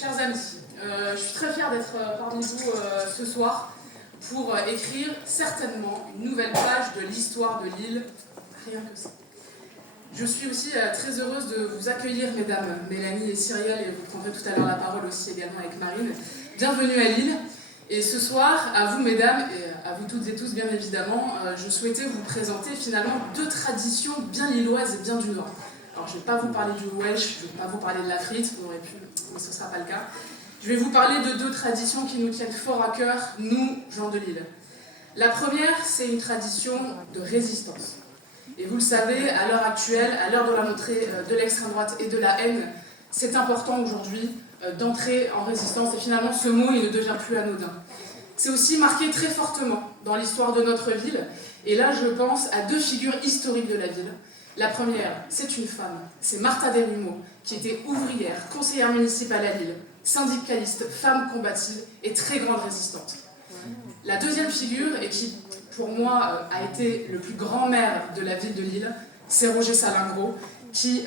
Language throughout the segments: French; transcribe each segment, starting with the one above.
Chers amis, je suis très fière d'être parmi vous ce soir pour écrire certainement une nouvelle page de l'histoire de Lille, rien que ça. Je suis aussi très heureuse de vous accueillir, mesdames Mélanie et Cyrielle, et vous prendrez tout à l'heure la parole aussi également avec Marine. Bienvenue à Lille. Et ce soir, à vous mesdames, et à vous toutes et tous bien évidemment, je souhaitais vous présenter finalement deux traditions bien lilloises et bien du Nord. Alors je ne vais pas vous parler du Welsh, je ne vais pas vous parler de la frite, vous aurez pu, mais ce ne sera pas le cas. Je vais vous parler de deux traditions qui nous tiennent fort à cœur, nous, gens de Lille. La première, c'est une tradition de résistance. Et vous le savez, à l'heure actuelle, à l'heure de la montée de l'extrême droite et de la haine, c'est important aujourd'hui d'entrer en résistance, et finalement ce mot il ne devient plus anodin. C'est aussi marqué très fortement dans l'histoire de notre ville, et là je pense à deux figures historiques de la ville. La première, c'est une femme, c'est Martha Desrumeaux, qui était ouvrière, conseillère municipale à Lille, syndicaliste, femme combative et très grande résistante. La deuxième figure, et qui pour moi a été le plus grand maire de la ville de Lille, c'est Roger Salingro, qui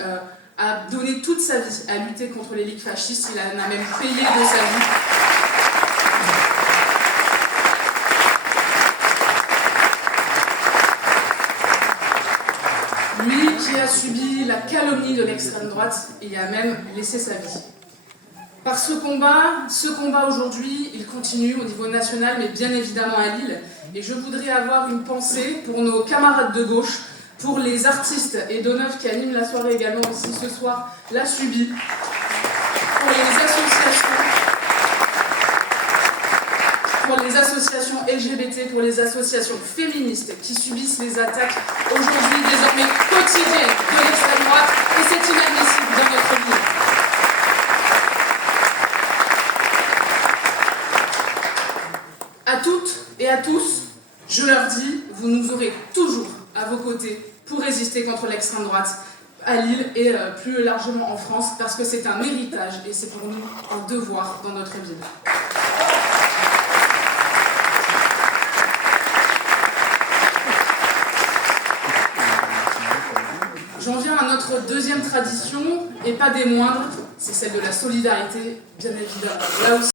a donné toute sa vie à lutter contre les ligues fascistes. Il en a même payé de sa vie. Lui qui a subi la calomnie de l'extrême droite, il a même laissé sa vie. Par ce combat aujourd'hui, il continue au niveau national, mais bien évidemment à Lille. Et je voudrais avoir une pensée pour nos camarades de gauche, pour les artistes et Donneuf qui animent la soirée également aussi ce soir, la Subi, pour les associations LGBT, pour les associations féministes qui subissent les attaques aujourd'hui désormais quotidiennes de l'extrême droite, et c'est inadmissible dans notre ville. À toutes et à tous, je leur dis, vous nous aurez toujours à vos côtés pour résister contre l'extrême droite à Lille et plus largement en France, parce que c'est un héritage et c'est pour nous un devoir dans notre ville. J'en viens à notre deuxième tradition, et pas des moindres, c'est celle de la solidarité, bien évidemment. Là aussi,